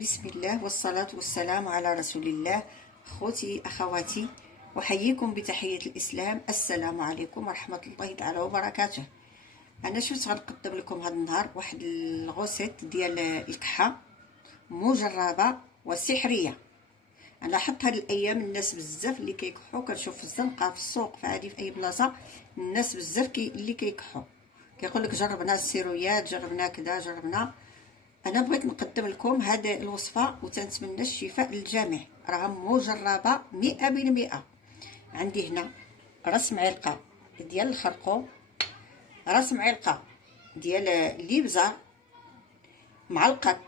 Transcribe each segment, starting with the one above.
بسم الله والصلاة والسلام على رسول الله. أخوتي أخواتي، أحييكم بتحية الإسلام. السلام عليكم ورحمة الله تعالى وبركاته. أنا شفت غنقدم لكم هذا النهار واحد الغوسيت ديال الكحة مجربة وسحرية. أنا لاحظت هاد الأيام الناس بزاف اللي كيكحوا، كنشوف في الزنقة في السوق في عادي في أي بلاصة الناس بزاف اللي كيكحوا كيقول لك جربنا السيرويات، جربنا كذا، جربنا. انا بغيت نقدم لكم هذه الوصفه وتنتمنى الشفاء للجميع. راها مجربه 100%. عندي هنا راس معلقه ديال الخرقوم، راس معلقه ديال الابزار، معلقه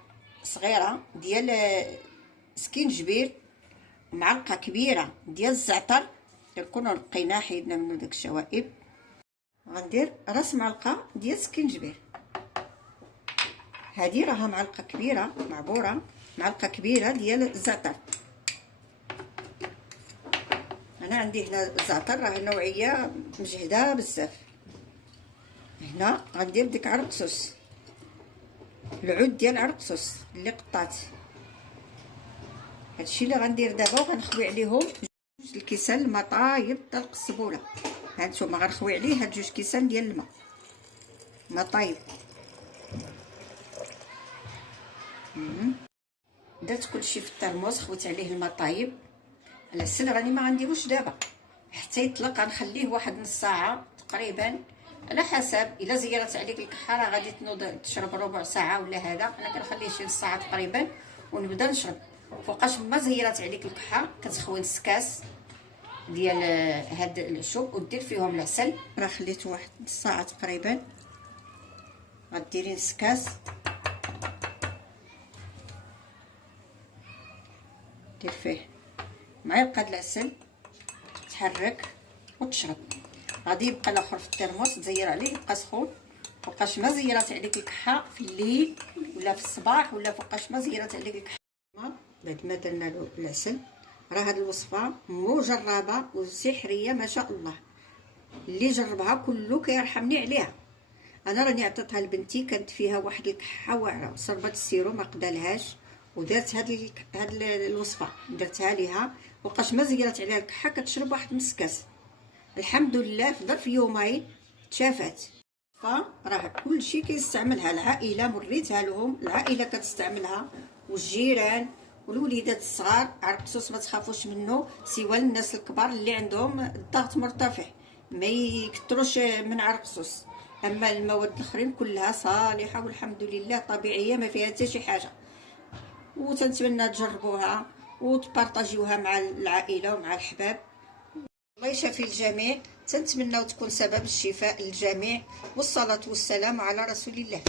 صغيره ديال سكينجبير، معلقه كبيره ديال الزعتر كنكونوا نقيناه حيدنا منه داك الشوائب. غندير راس معلقه ديال سكينجبير، هذه راها معلقه كبيره معبوره، معلقه كبيره ديال الزعتر. انا عندي هنا الزعتر راه نوعيه مجهده بزاف. هنا غندير ديك عرقسوس، العود ديال عرقسوس اللي قطعت. هادشي اللي غندير دابا، وغنخوي عليهم جوج الكيسان الماء طايب طلق السبوله. هانتوما غنخوي عليه هاد جوج كيسان ديال الماء، ما طايب. درت كلشي في الترموس، خويت عليه الماء طايب. العسل راني ما غنديروش دابا حتى يطلق، غنخليه واحد نص ساعه تقريبا على حسب. الا زيرت عليك الكحه راه غادي تنوض تشرب ربع ساعه ولا هذا. انا كنخليه شي نص ساعه تقريبا ونبدا نشرب. فوقاش ما زيرت عليك الكحه كتخوي نص كاس ديال هاد الشوب ودير فيهم العسل. راه خليته واحد نص ساعه تقريبا. غديري نص كاس، دير فيه معلقه العسل، تحرك وتشرب. غادي يبقى الاخر في الترموس تزير عليه يبقى سخون. فوقاش ما زيرات عليك الكحه في الليل ولا في الصباح ولا فوقاش ما زيرات عليك الكحه بعد ما درنا له العسل. راه هاد الوصفه مجربه وسحريه ما شاء الله. اللي جربها كله كيرحمني عليها. انا راني عطيتها لبنتي، كانت فيها واحد الكحه واعره، صربت السيرو ما قدالهاش ودارت هاد الوصفه درتها ليها. وقاش ما زيرت عليها الكحه كتشرب واحد نص كاس. الحمد لله في ظرف يومين تشافت. فراه كلشي كيستعملها، العائله مريتها لهم، العائله كتستعملها والجيران والوليدات الصغار. عرقسوس ما تخافوش منه، سوى الناس الكبار اللي عندهم الضغط مرتفع ما يكثروش من عرقسوس. اما المواد الاخرين كلها صالحه والحمد لله طبيعيه ما فيها حتى شي حاجه. وتنتمنى تجربوها وتبارطاجيوها مع العائله ومع الحباب. الله يشافي الجميع. تنتمنى تكون سبب الشفاء للجميع، والصلاه والسلام على رسول الله.